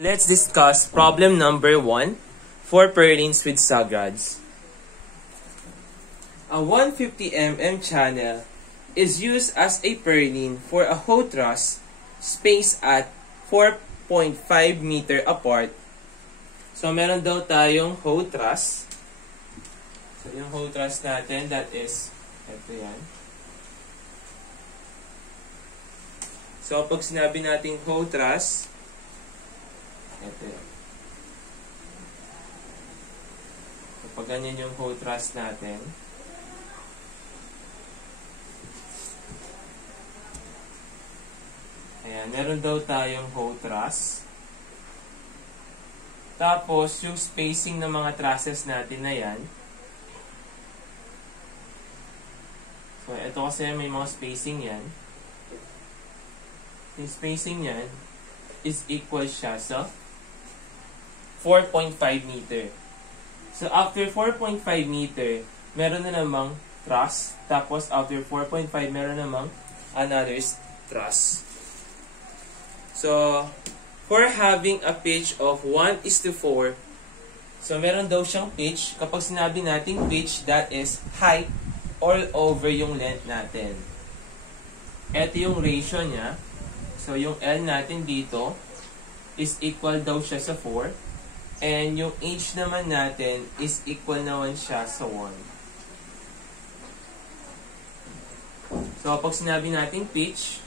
Let's discuss problem number 1 for purlins with sagrads. A 150 mm channel is used as a purlin for a hoe truss spaced at 4.5 meter apart. So meron daw tayong hoe truss. So yung hoe truss natin, that is, ito yan. So pag sinabi nating hoe truss, ito yan. Kapag ganyan yung hoe truss natin, ayan, meron daw tayong hoe truss. Tapos, yung spacing ng mga trusses natin na yan. So, ito kasi may mga spacing yan. Yung spacing yan is equal siya sa 4.5 meter. So, after 4.5 meter, meron na namang truss. Tapos, after 4.5, meron namang another truss. So, for having a pitch of 1:4, so meron daw siyang pitch. Kapag sinabi nating pitch, that is height all over yung length natin. Ito yung ratio niya. So, yung L natin dito is equal daw siya sa 4. And yung H naman natin is equal naman siya sa 1. So, pag sinabi natin pitch,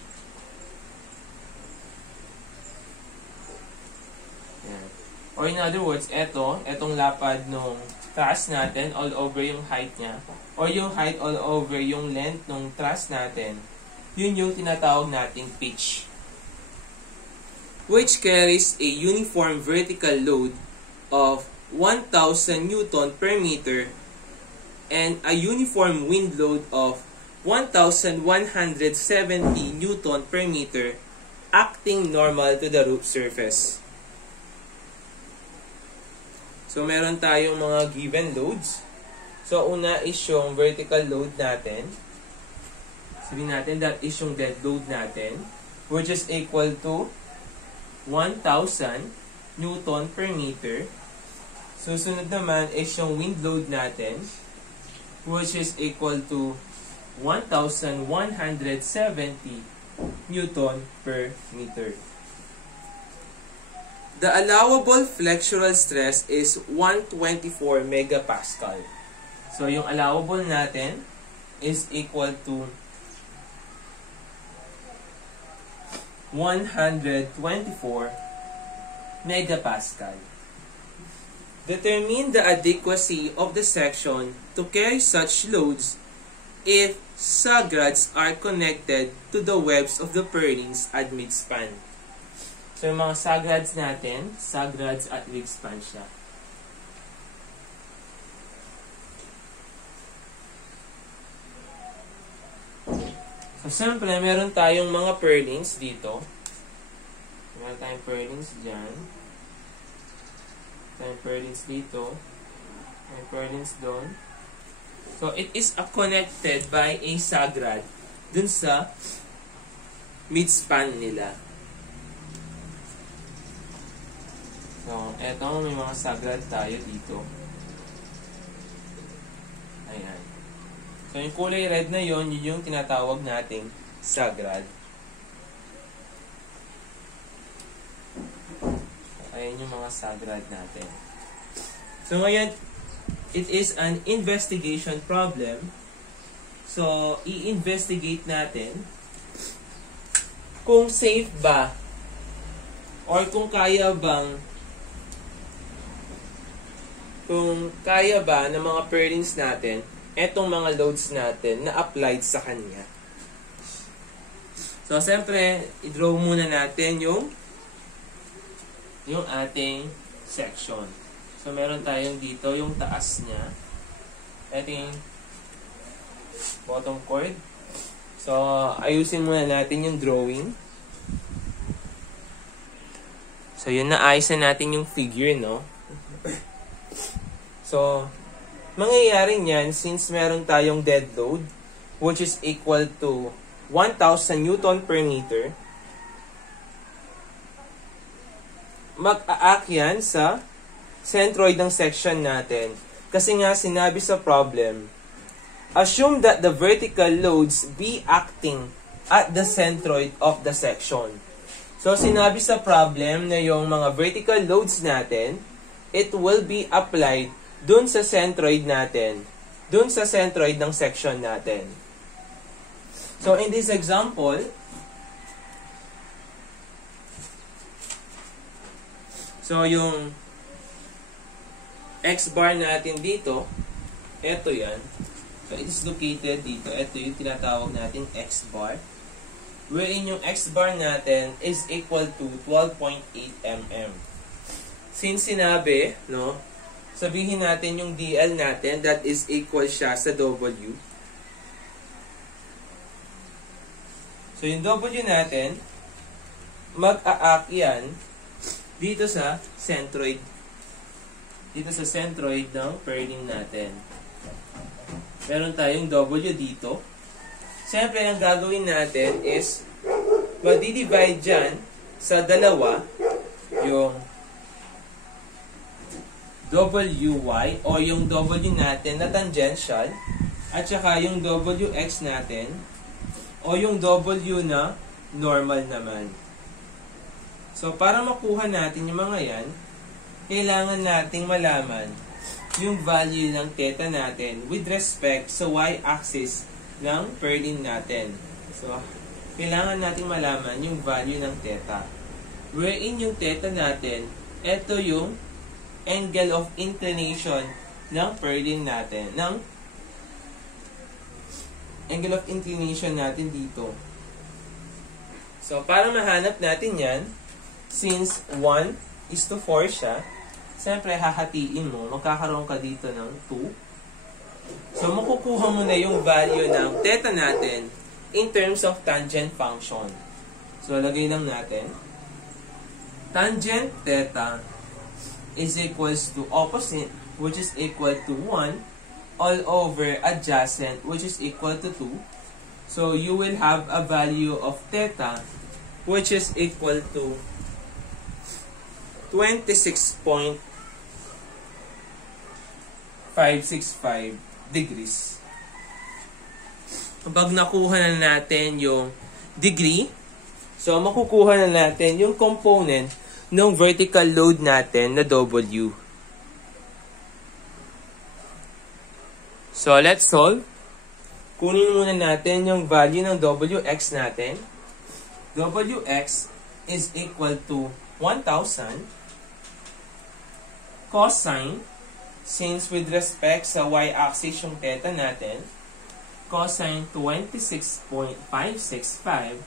yan. Or in other words, etong lapad ng truss natin, all over yung height niya, or yung height all over yung length ng truss natin, yun yung tinatawag nating pitch, which carries a uniform vertical load of 1,000 Newton per meter and a uniform wind load of 1,170 Newton per meter acting normal to the roof surface. So, meron tayong mga given loads. So, una is yung vertical load natin. Sabihin natin that is yung dead load natin, which is equal to 1,000 Newton per meter. Susunod naman is yung wind load natin, which is equal to 1,170 Newton per meter. The allowable flexural stress is 124 megapascal. So, yung allowable natin is equal to 124 megapascal. Determine the adequacy of the section to carry such loads if sagrads are connected to the webs of the purlins at midspan. So, yung mga sagrads natin, sagrads at midspan siya. So, siyempre, meron tayong mga purlins dito. Meron tayong purlins dyan. May purlins dito. May purlins doon. So, it is connected by a sagrad dun sa midspan nila. So, eto, may mga sagrad tayo dito. Ayan. So, yung kulay red na yon, yun yung tinatawag nating sagrad. Ayan yung mga sagrad natin. So, ngayon, it is an investigation problem. So, i-investigate natin kung safe ba or kung kaya ng mga purlins natin etong mga loads natin na applied sa kanya. So, siyempre, i-draw muna natin yung ating section. So, meron tayong dito yung taas niya. Ito yung bottom chord. So, ayusin muna natin yung drawing. So, yun, naayos na natin yung figure, no? So, mangyayari niyan since meron tayong dead load, which is equal to 1,000 Newton per meter. mag-a-act yan sa centroid ng section natin. Kasi nga sinabi sa problem, assume that the vertical loads be acting at the centroid of the section. So, sinabi sa problem na yung mga vertical loads natin, it will be applied dun sa centroid natin. Dun sa centroid ng section natin. So, in this example, so yung X bar natin dito, ito yan. So, it is located dito. Ito yung tinatawag natin X bar. Wherein yung X bar natin is equal to 12.8 mm. Since sinabi, no, sabihin natin yung DL natin, that is equal siya sa W. So, yung W natin, mag-a-act yan dito sa centroid. Dito sa centroid ng purlin natin. Meron tayong W dito. Siyempre, ang gagawin natin is madi-divide dyan sa dalawa yung WY o yung W natin na tangential at saka yung WX natin o yung W na normal naman. So, para makuha natin yung mga yan, kailangan nating malaman yung value ng theta natin with respect sa y-axis ng purlin natin. So, kailangan nating malaman yung value ng theta. Wherein yung theta natin, ito yung angle of inclination ng purlin natin. Ng angle of inclination natin dito. So, para mahanap natin yan, since 1:4 siya, siyempre hahatiin mo, magkakaroon ka dito ng 2. So, makukuha mo na yung value ng theta natin in terms of tangent function. So, lagay lang natin. Tangent theta is equals to opposite, which is equal to 1, all over adjacent, which is equal to 2. So, you will have a value of theta, which is equal to 26.565 degrees. Kapag nakuha na natin yung degree, so makukuha na natin yung component ng vertical load natin na W. So, let's solve. Kunin muna natin yung value ng WX natin. WX is equal to 1,000 cosine, since with respect sa y-axis yung theta natin, cosine 26.565.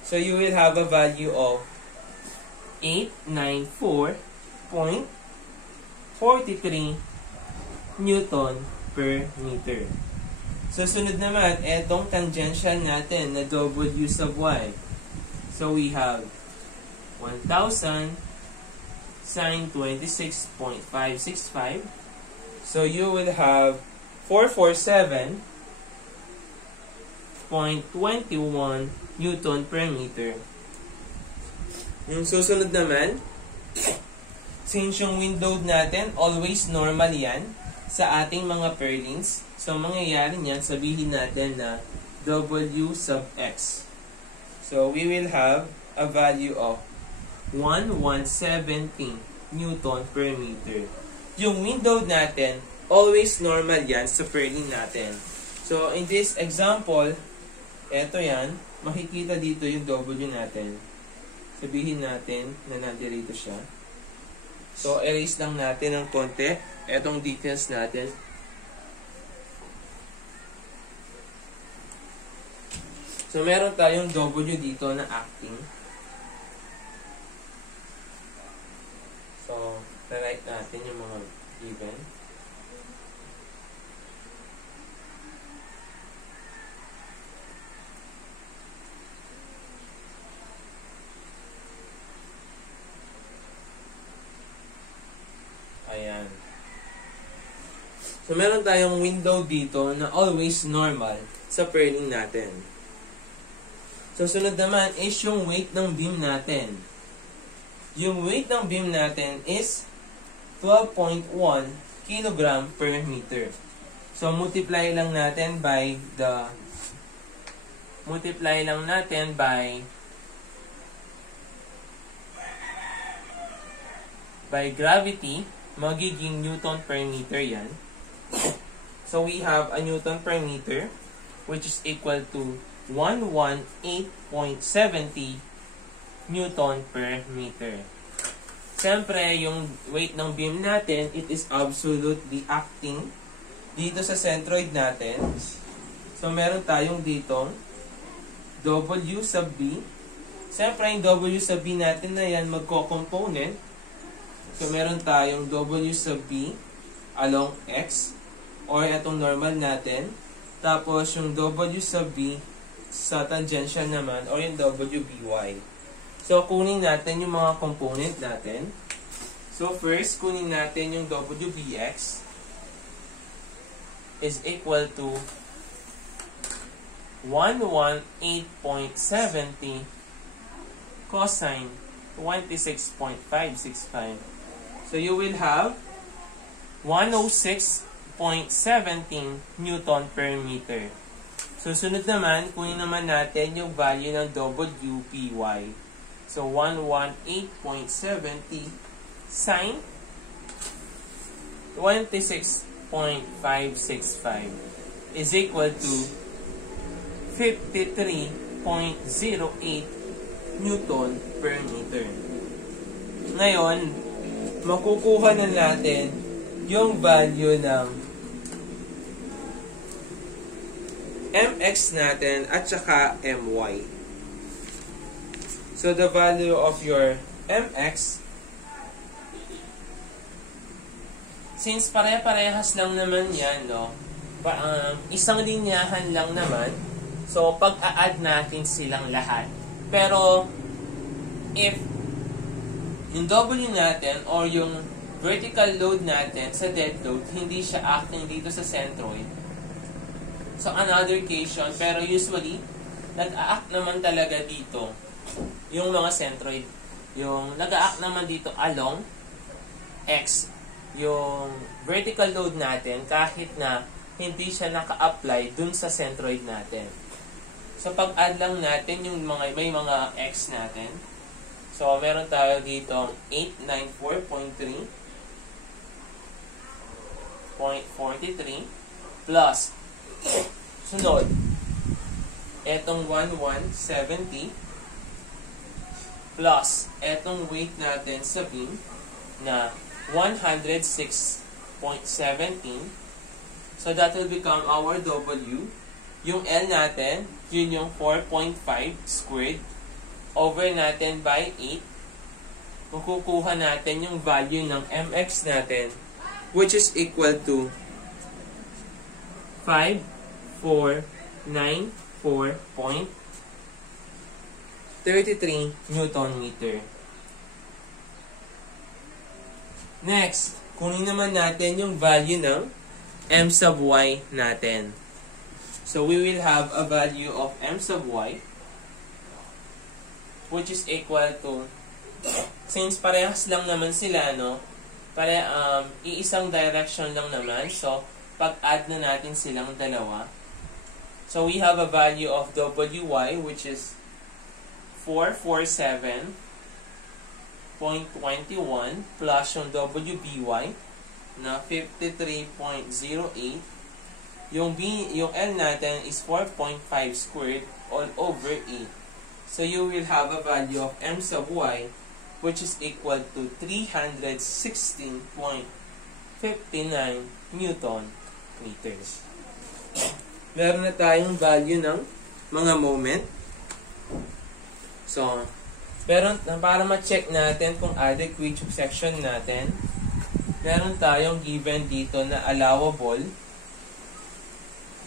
So, you will have a value of 894.43 Newton per meter. So, sunod naman, etong tangential natin na W sub y. So, we have 1,000 sine 26.565. So, you will have 447.21 Newton per meter. Yung susunod naman, since yung wind load natin, always normal yan sa ating mga purlins. So, mangyayari niyan, sabihin natin na W sub X. So, we will have a value of 1,170 Newton per meter. Yung wind load natin, always normal yan sa purlin natin. So, in this example, eto yan, makikita dito yung W natin. Sabihin natin na nandirito siya. So, erase lang natin ng konti etong details natin. So, meron tayong W dito na acting. So, write natin yung mga given. Ayan. So, meron tayong window dito na always normal sa purlin natin. So, sunod naman is yung weight ng beam natin. yung weight ng beam natin is 12.1 kilogram per meter. So, multiply lang natin by gravity, magiging Newton per meter yan. So, we have a Newton per meter, which is equal to 118.70 Newton per meter. Siyempre, yung weight ng beam natin, it is absolutely acting dito sa centroid natin. So, meron tayong ditong W sub B. Siyempre, yung W sub B natin na yan, magko-component. So, meron tayong W sub B along X, or itong normal natin. Tapos, yung W sub B sa tangential naman, or yung WBY. So, kunin natin yung mga component natin. So, first, kunin natin yung WBX is equal to 118.70 cosine 26.565. So, you will have 106.17 Newton per meter. So, sunod naman, kunin naman natin yung value ng WPY. So, 118.70 sine 26.565 is equal to 53.08 Newton per meter. Ngayon, makukuha na natin yung value ng mx natin at saka my. So, the value of your mx, since pare-parehas lang naman yan, no? Isang linyahan lang naman, so pag-a-add natin silang lahat. Pero, if yung W natin or yung vertical load natin sa dead load, hindi siya acting dito sa centroid, so another case yun. Pero usually, nag-a-act naman talaga dito yung mga centroid. Yung nag-a-act naman dito along X, yung vertical load natin, kahit na hindi siya naka-apply dun sa centroid natin. So, pag-add lang natin yung may mga X natin. So, meron tayo dito 894.3 plus sunod etong 1170 plus etong weight natin sa beam na 106.17. So, that will become our W. Yung L natin, yun yung 4.5 squared over natin by 8. Makukuha natin yung value ng mx natin, which is equal to 5494.33 Newton meter. Next, kunin naman natin yung value ng m sub y natin. So, we will have a value of m sub y, which is equal to, since parehas lang naman sila, no? Iisang direction lang naman. So, pag-add na natin silang dalawa. So, we have a value of wy, which is 447.21 plus yung wby na 53.08. Yung L natin is 4.5 squared all over 8. So, you will have a value of m sub y, which is equal to 316.59 Newton meters. Meron na tayong value ng mga moment. So, para ma-check natin kung adequate yung section natin, meron tayong given dito na allowable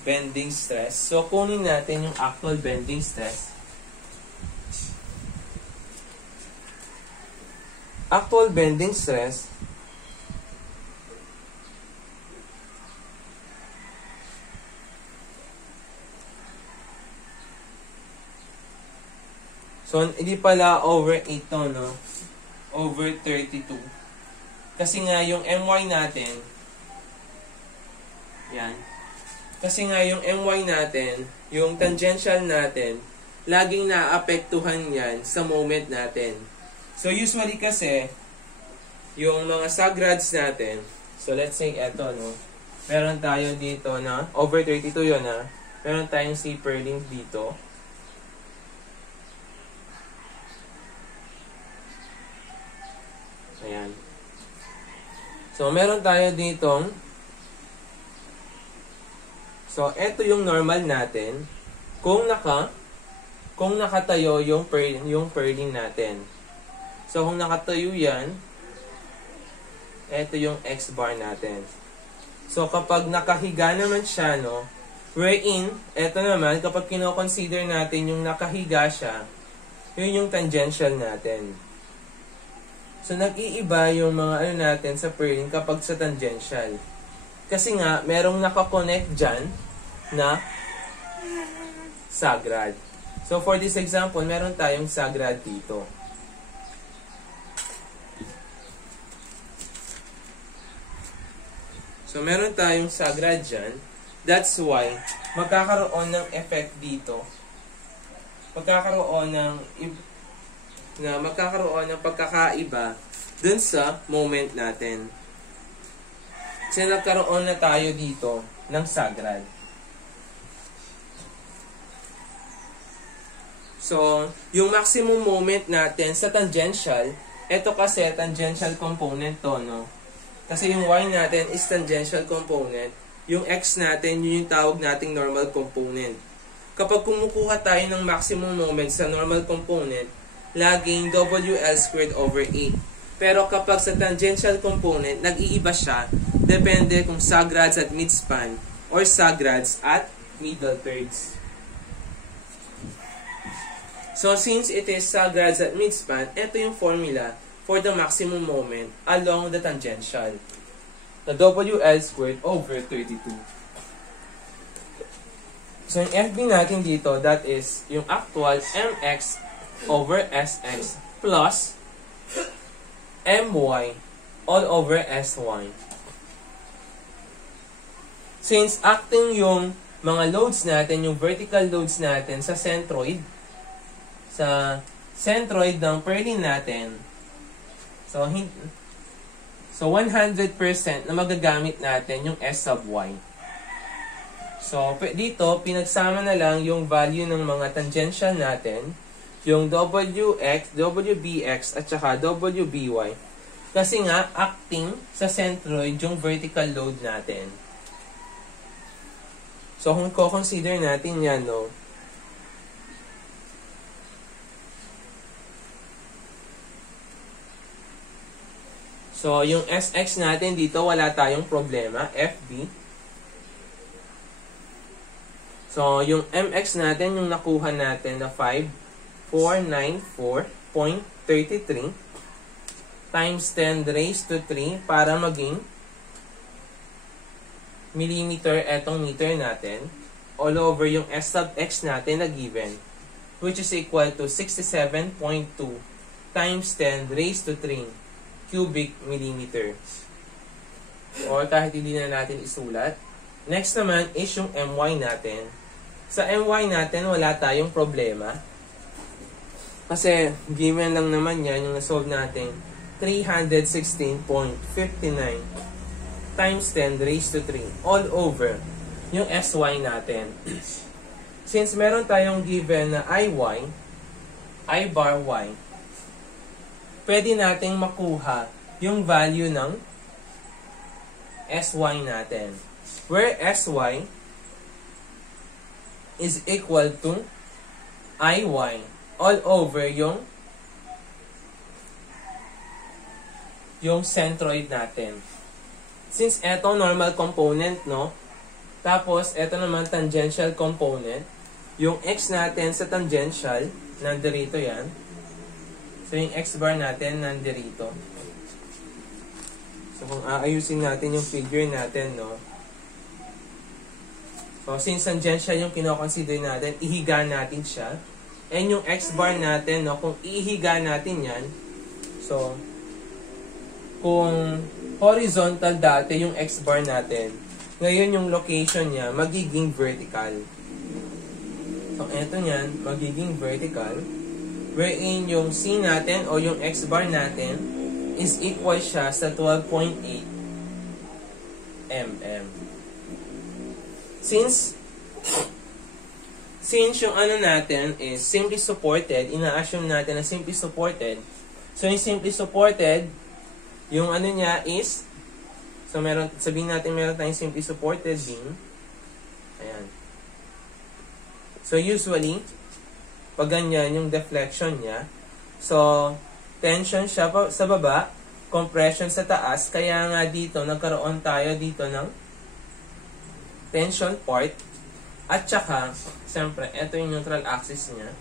bending stress. So, kunin natin yung actual bending stress. Actual bending stress so, hindi pala over 8 to, no? over 32. Kasi nga yung my natin, yan. Kasi nga yung my natin, yung tangential natin, laging naapektuhan yan sa moment natin. So usually kasi, yung mga sagrads natin, so let's say eto, no? Meron tayo dito na, over 32 yun ha. Meron tayong si Purlins dito. Ayan. So, meron tayo ditong, so, eto yung normal natin. Kung nakatayo yung Purlin natin. So, kung nakatayo yan, eto yung X bar natin. So, kapag nakahiga naman siya, no, wherein, eto naman, kapag kino-consider natin yung nakahiga siya, yun yung tangential natin. So, nag-iiba yung mga natin sa Purlin kapag sa tangential. Kasi nga, merong nakakonect dyan na sagrad. So, for this example, meron tayong sagrad dito. So, meron tayong sagrad dyan. That's why, magkakaroon ng effect dito. Magkakaroon ng pagkakaiba dun sa moment natin. Kasi nagkaroon na tayo dito ng sagrad. So, yung maximum moment natin sa tangential, ito kasi tangential component to, no? Kasi yung y natin is tangential component. Yung x natin, yun yung tawag nating normal component. Kapag kumukuha tayo ng maximum moment sa normal component, laging WL squared over 8. Pero kapag sa tangential component, nag-iiba siya. Depende kung sagrads at midspan or sagrads at middle thirds. So, since it is sagrads at midspan, ito yung formula for the maximum moment along the tangential. The WL squared over 32. So, yung FB natin dito, that is yung actual MX over SX plus MY all over SY. Since acting yung mga loads natin, yung vertical loads natin sa centroid ng Purlin natin, so 100% na magagamit natin yung S sub Y. So, dito, pinagsama na lang yung value ng mga tangential natin, yung WX, WBX, at saka WBY. Kasi nga, acting sa centroid yung vertical load natin. So, kung ko-consider natin yan, no, so, yung SX natin dito, wala tayong problema, FB. So, yung MX natin, yung nakuha natin na 5494.33 times 10 raised to 3 para maging millimeter etong meter natin all over yung S sub X natin na given, which is equal to 67.2 times 10 raised to 3 cubic millimeter. Or kahit hindi na natin isulat. Next naman is yung MY natin. Sa MY natin, wala tayong problema. Kasi, given lang naman yan, yung nasolve natin, 316.59 times 10 raised to 3 all over yung SY natin. Since meron tayong given na IY, I bar Y, pwede nating makuha yung value ng SY natin. Where SY is equal to IY all over yung centroid natin. Since eto normal component, no? Tapos, eto naman tangential component. Yung x natin sa tangential, nandirito yan. So, yung x bar natin, nandirito. So, kung aayusin natin yung figure natin, no? So, since tangential yung kinoconsider natin, ihiga natin siya. And yung x bar natin, no? Kung ihiga natin yan, So, kung horizontal dati yung x-bar natin, ngayon yung location niya magiging vertical. So, eto nyan, magiging vertical, wherein yung C natin o yung x-bar natin is equal siya sa 12.8 mm. Since yung ano natin is simply supported, ina-assume natin na simply supported. So, yung simply supported, yung ano niya is, so meron, sabihin natin meron tayong simply supported beam. Ayan. So, usually, pag ganyan yung deflection niya, so, tension siya sa baba, compression sa taas, kaya nga dito, nagkaroon tayo dito ng tension part. At saka, siyempre, ito yung neutral axis niya.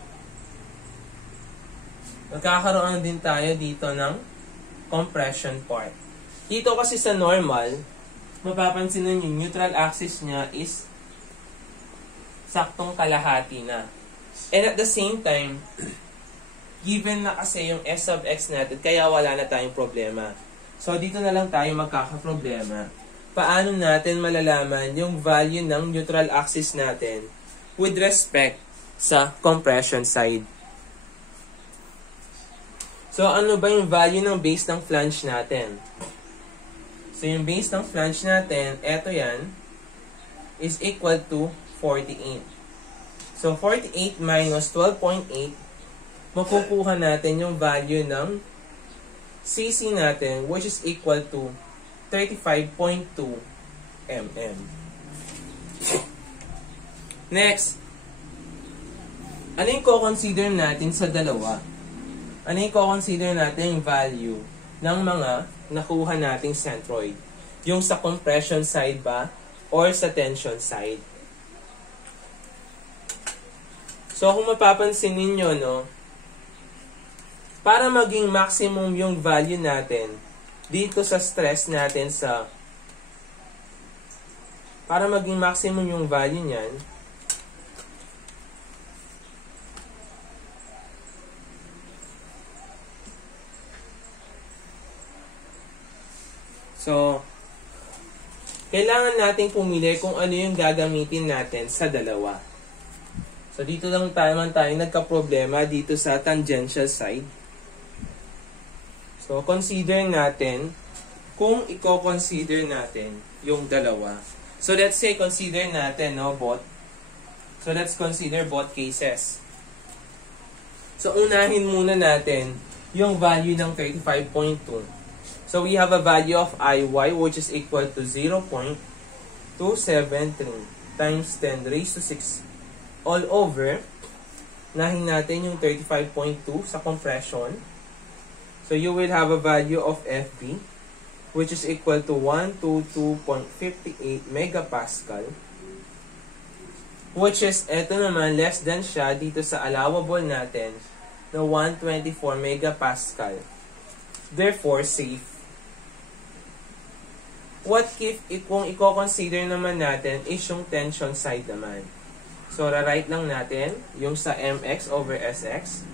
Magkakaroon din tayo dito ng compression part. Dito kasi sa normal, mapapansin nyo yung neutral axis niya is saktong kalahati na. And at the same time, given na kasi yung S of X natin, kaya wala na tayong problema. So, dito na lang tayo magkakaproblema. Paano natin malalaman yung value ng neutral axis natin with respect sa compression side? So, ano ba yung value ng base ng flange natin? So, yung base ng flange natin, eto yan, is equal to 48. So, 48 minus 12.8, makukuha natin yung value ng CC natin, which is equal to 35.2 mm. Next, ano yung ko-consider natin sa dalawa? Ano yung ko-consider natin yung value ng mga nakuha nating centroid? Yung sa compression side ba or sa tension side? So, kung mapapansin ninyo, no, para maging maximum yung value natin dito sa stress natin para maging maximum yung value niyan, so, kailangan nating pumili kung ano yung gagamitin natin sa dalawa. So, dito lang tayo nagka-problema dito sa tangential side. So, consider natin kung i-consider natin yung dalawa. So, let's say, consider natin, no, both. So, let's consider both cases. So, unahin muna natin yung value ng 35.2. So, we have a value of IY which is equal to 0.273 times 10 raised to 6 all over. Nahin natin yung 35.2 sa compression. So, you will have a value of FB, which is equal to 122.58 megapascal, which is, eto naman, less than siya dito sa allowable natin na 124 megapascal. Therefore, safe. What if, kung i-consider naman natin, is yung tension side naman. So, ra-write lang natin yung sa MX over SX.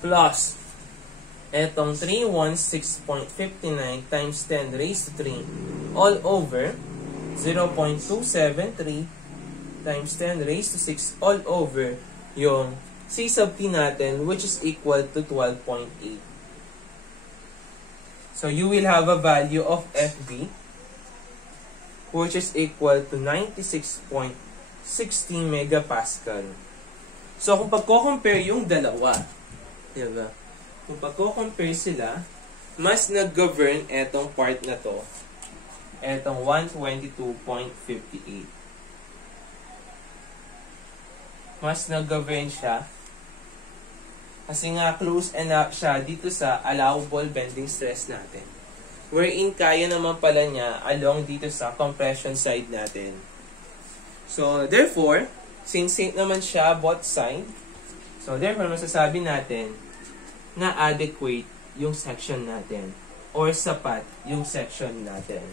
Plus, etong 316.59 times 10 raised to 3 all over 0.273 times 10 raised to 6 all over yung C sub T natin, which is equal to 12.8. So, you will have a value of FB, which is equal to 96.16 megapascal. So, kung pagko-compare yung dalawa, diba? Kung pagko-compare sila, mas nag-govern etong part na to. Etong 122.58. Mas nag-govern siya. Kasi nga close enough siya dito sa allowable bending stress natin. Wherein kaya naman pala niya along dito sa compression side natin. So, therefore, since safe naman siya both side, so, therefore, masasabi natin na adequate yung section natin or sapat yung section natin.